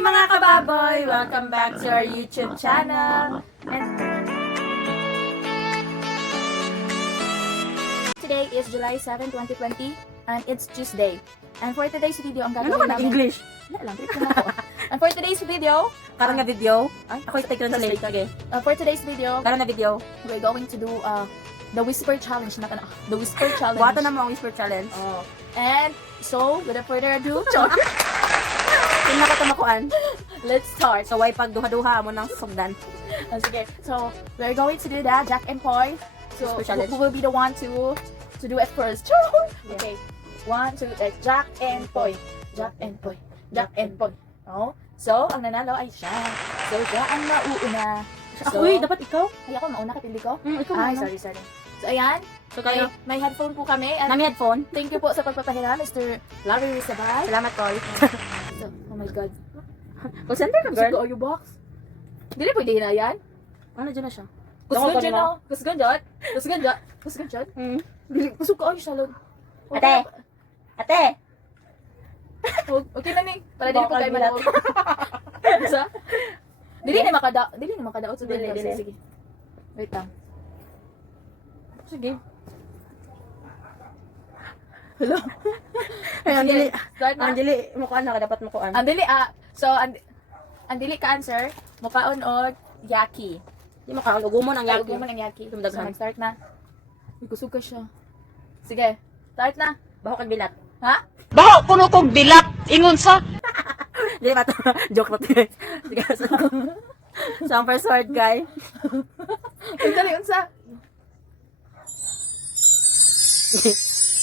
mga kababoy! Welcome back to our YouTube channel. And today is July 7, 2020 and it's Tuesday. And for today's video, ang Ano gagawin ka namin... English? Wala lang, trip lang ako. And for today's video... Karon nga video? Ay, ako take translate. Okay. For today's video, Karon na video. we're going to do the Whisper Challenge. The Whisper Challenge. Wato na mo ang whisper challenge. Oh. And so, without further ado, Kung nakatamakuan. let's start. So, why pag duha-duha mo ng sugdan? Sige. So, we're going to do that, Jack and Poy. So, Whisper challenge. who will be the one to do it first? Okay. 1, 2, Jack and Poy. Jack and Poy. Jack and Poy. Oh. So, ang nanalo ay siya. So, siya ang mauuna. Ako, uy, dapat ikaw? Ay, ako mauna, kapili ko. Ikaw Ay, muna. sorry. So, ayan. So, kayo? May headphone po kami. And Nami headphone? thank you po sa pagpapahiram, Mr. Larry Sabay. Salamat, Koy. So, oh my God. Call center ka, Girl, girl? go your box. Dili pwede na yan. Ano dyan na siya? Kusgan Dako, dyan kanina. o. Kusgan dyan. Kusgan dyan. Kusgan dyan. Dili, kusog ka ay salon. Ate! Ate! Okay na ni. Para dili po Bakal kayo bilat. malawag. Sa? Dili na makadaot sa Dili, dili. dili. Sige. Wait lang. Sige. Hello. Ay, ang dili. Start na. Ang dili. Mukuan na ka, dapat mukuan. Ang dili so ang dili ka answer, mukaon og yaki. Di mo kaon. Ugumon ang Ay, yaki. mo ng yaki. So, Tumdaghan. start na. Uy, kusog ka siya. Sige. Start na. Baho kag bilat. Ha? Baho kuno kog bilat ingon sa Dili ba to? Joke ba to? Sige, so ang first word, guy. Ang dali unsa?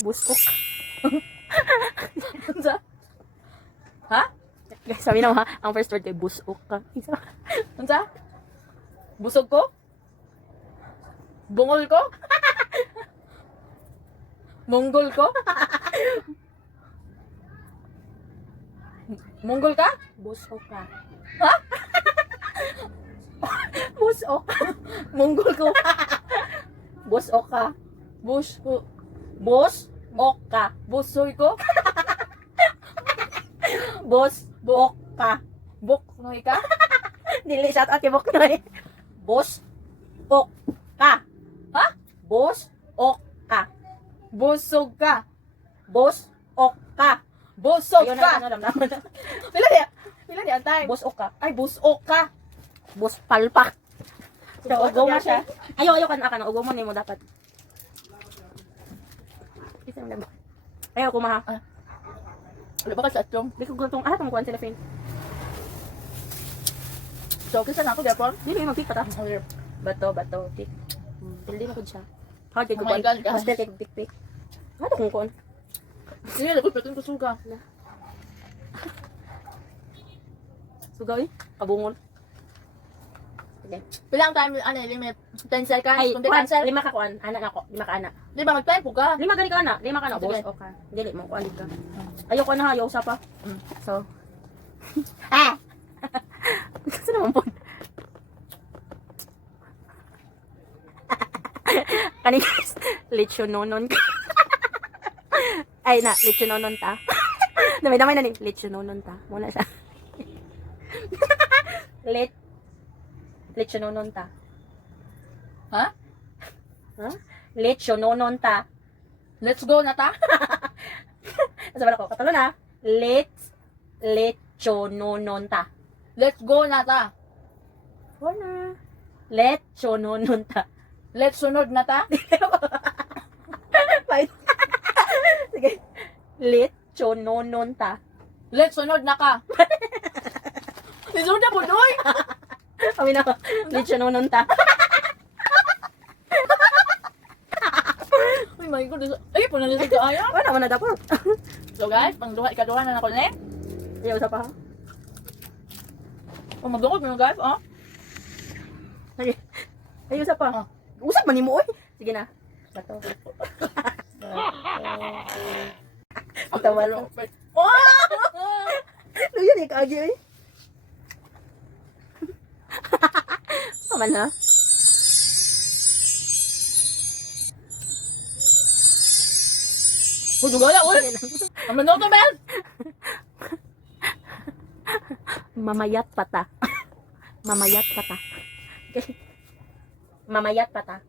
Busok. Unsa? Ha? Guys, sabi na mo ha, ang first word kay busok ka. Unsa? Busog ko? Bungol ko? Monggol ko? Monggol ka? Busok ka. Ha? Busok. Monggol ko? Busok ka. Bush ko? Busok ka. Busoy ko? Busok ka. Buk noy ka? Dili, shout out kay Boknoy. Busok ka. Ha? Busok ka. Busog ka? Busok ka. Busog Ayun ka? na, damdaman. Pila di ang time? Busok ka. Ay, busok ka? Bus palpak. So, Busok ugo mo ka, siya. Ayaw ka na. Ugo mo mo dapat. Ayaw kumaha. Wala ba ka sa atong? Di ko gultong. Ah, tungkuan sila, Finn. So, kisa na ako, Gapon? Dili, mag-pick pa ta. Bato, pick. Hindi na ko siya. Hard kay Oh my God, guys. Hostel kay pick. Ano kung kon? Sige, lagot pa itong kusuga. Sugaw eh. Kabungol. Okay. Pila ang time, limit? 10 seconds? Ay, Kung di kuan, answer, 5 ka kuan. Anak ako. 5 ka anak. di ba mag-tempo ka? 5 gani ka anak. 5 ka anak. Sige. Boss, okay. Dili mo kuan ka. Ayaw ko na ha, ayaw usa pa. So. Gusto naman po. Kani guys, lechononon ka. Ay na, lechononon ta. Damay na ni, lechononon ta. Muna siya. Lechononon ta. Ha? Ha? Lechononon ta. Let's go na ta? Sabi ko, katalo na. Lechononon ta. Let's go na ta? Wala. Lechononon ta. Let's sunod na ta? Bye. Sige. Lechononon ta. Let's sunod na ka? Isunod na po, doy! Kami na. Lechononon ta. Ay, my God. Ay, punalisig ka ayaw. Wala mo na dapat. So guys, ikaduha na ako na Ayaw sa pa ha. Oh, magdukot mo guys, oh. Sige. Ayaw sa pa. Oh. Usap man ni mo oy. Sige na. Bato. Ang tawa lang. Oh! Luyan eh, kaagi eh. Paman ha? Huwag na, uy! Ang manoto, Ben! Mamayat pata. Mamayat pata. Okay. Mamayat pata.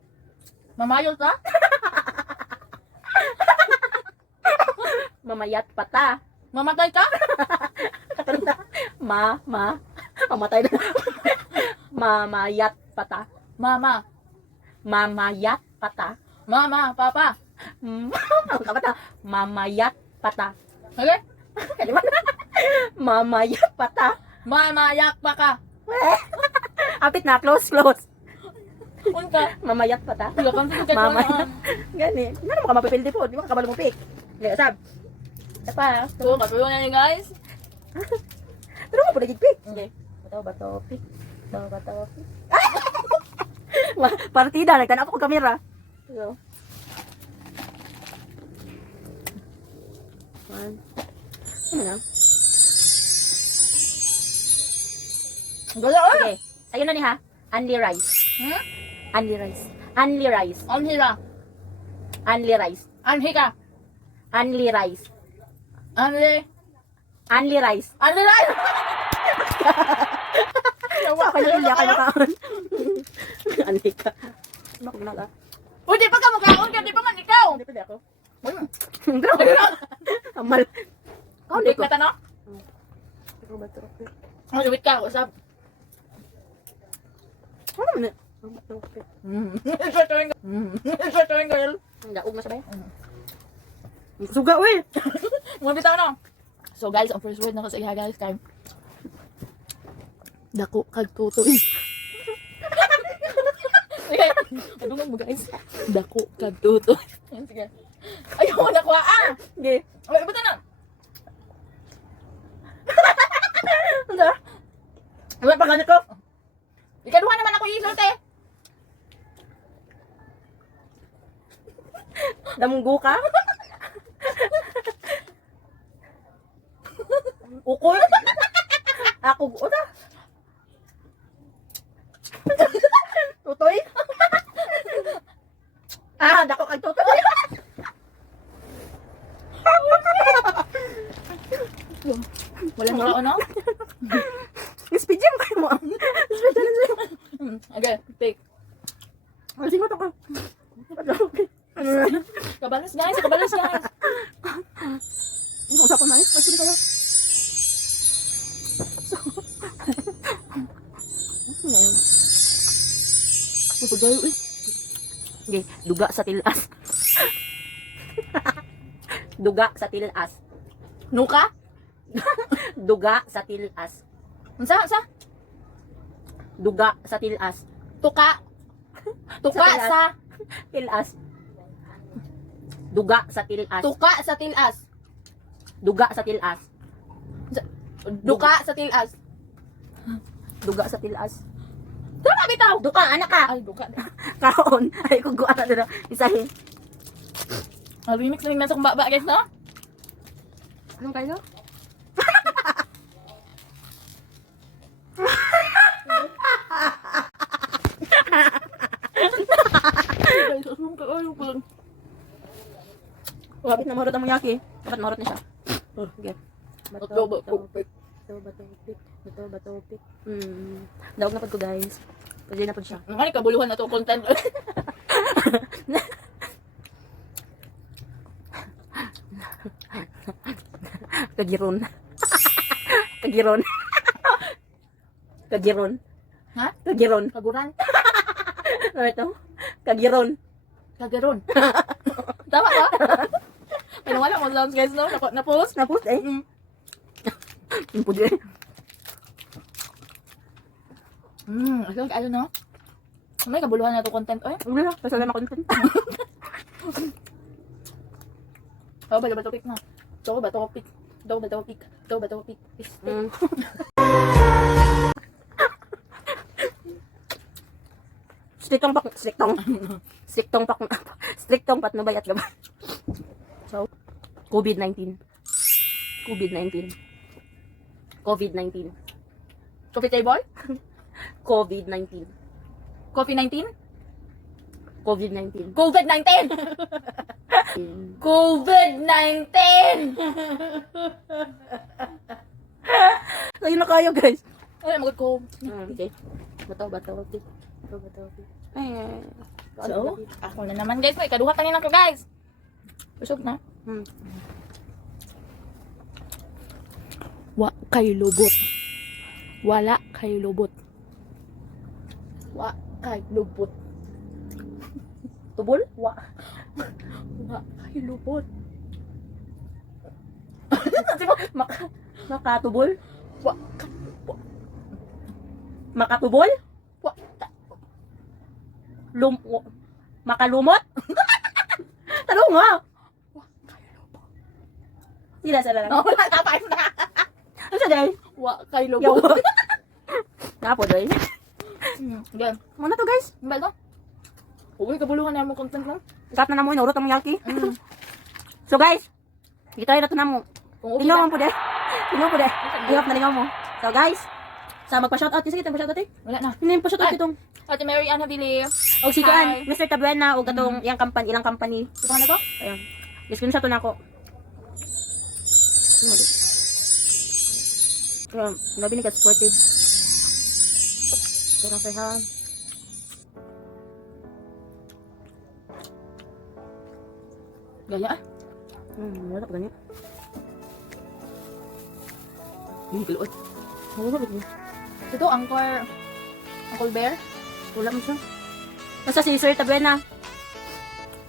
Mamayos ka? Mamayat pata. Mamatay ka? Katanda. Mamatay na. Mamayat pata. Mama. Mamayat pata. Mama. Papa. Kapata. Mamayat pata. Okay? Kaliman. Mamayat pata. Mamayak pa ka. Apit na. Close. Unta. Mamayat pata. Wala kang sikat Mama. na. Gani. Ano mo ka mapipildi po? Di ba kabalo mo pick? Hindi, sab. Ito pa. So, kapilo na niyo guys. Pero mo po nagigpick. Okay. Bato, pick. Bato, pick. Partida. Nagtanap ako kamera. So. One. Ano na? Gala eh. Okay. Ayun na ni ha. Only rice. Hmm? Only rice. Only rice. Anhira. Only rice. Anhika. Only rice. Anli. Only rice. Anli. Ako na pili ako makaon. Only ka. Ano ko na Uy, di pa ka mukhaon ka, di pa man ikaw. Hindi pwede ako. Hmm. Grabe. Amal. Kaon Ulit ko. na tanong. Oh, ulit ka, usap. Ano man? Ito girl. Daog na sabay. Suga we. Mga bitaw na. So guys, ang first word na kasi guys, kay dako kag tutoy. Okay. Adungan mo guys. Dako kag tutoy. Sige. Ayaw na kuha ah. Okay. Ay, buta na. Ano? Ano pa ganito ko? Ikaduha naman ako isulti. Damunggo ka? Ukol? Ako buota. Tutoy? Dako kag tutoy. Wala mo ano? Speed jam kayo mo. Speed jam. Okay, take. Sino to ka? Kabalas guys, kabalas guys. Usap ko na eh. Pagsin kayo. Pupagayo eh. Okay, duga sa tilas. Duga sa tilas. Nuka? Duga sa tilas. Unsa sa? Duga sa tilas. Tuka. Tuka Sa sa Tilas. Duga sa tilas. tuka sa tilas. Duga sa tilas. Duka sa tilas. Duga sa tilas. Tama bitaw. Duka, anak ka. Ay, duka. Kaon. Ay, kung guwa na doon. Isahin. Remix na yung nasa kumbaba guys, no? Anong kayo? Kapit na marot ang yaki. Dapat marot na siya. Okay. Bato-bato-pik. Bato-bato-pik. Daog na pad ko guys. Pwede na pad siya. Ang ano kabuluhan na to content. Kagiron. Kagiron. Kagiron. Ha? Kagiron. Kaguran. Ano ito? Kagiron. Kagaron. Tama ba? Pero wala mo sounds guys, no? Na-post. Napos eh. Pwede. I feel like, I don't know. May kabuluhan na to content. Ay, Wala. Pasal na content. oh, bato-bato-pik na. Bato-bato-pik. Bato-bato-pik. Bato-bato-pik. Striktong patnubay at gabay. So, COVID-19. COVID-19. COVID-19. Coffee table? COVID-19. Coffee 19? COVID-19. COVID-19! COVID-19! Kayo na kayo, guys. Ay, magod ko. Okay. Bato. Okay. Bato. Ay. So, ako na naman guys. May kaduha kanina ko guys. Busog na. Wa kay lubot. Wala kay lubot. Wa kay lubot. Tubol? Wa kay lubot. Makatubol? Wa Makatubol? wa Makalumot? Tanong nga. Sila lang. Oh, wala na five na. Ano siya, Day? Wa kay Yo. lubot. Napo, Day. Gan. Muna to, guys. Ba to? Uy, kabuluhan na mo content mo. Kat na mo, inurot ang yaki. So, guys. Kita na to na mo. Kung okay Lingaw na. mo po, Day. Lingaw po, Day. Lingaw na lingaw mo. So, guys. Sa magpa-shoutout. Kasi kita pa-shoutout, eh. Wala na. Hindi yung pa-shoutout Ay. itong. Ate Mary Ann Havili. O, si Kuan. Hi. Mr. Tabuena. O, gatong ilang company. Ito na ko? Ayan. Screenshot to na ako. Ayan. Labi ni ka-supported. Ito na sa ha. Gaya ah. Wala pa ganyan. Hindi kaluot. Wala pa ganyan. Ito, Uncle Bear. Wala mo siya. Basta si Sir Tabuena.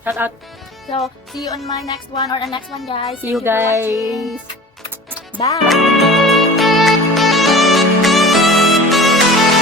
Shout out. So, see you on my next one or the next one, guys. See you Thank for watching. guys. Bye!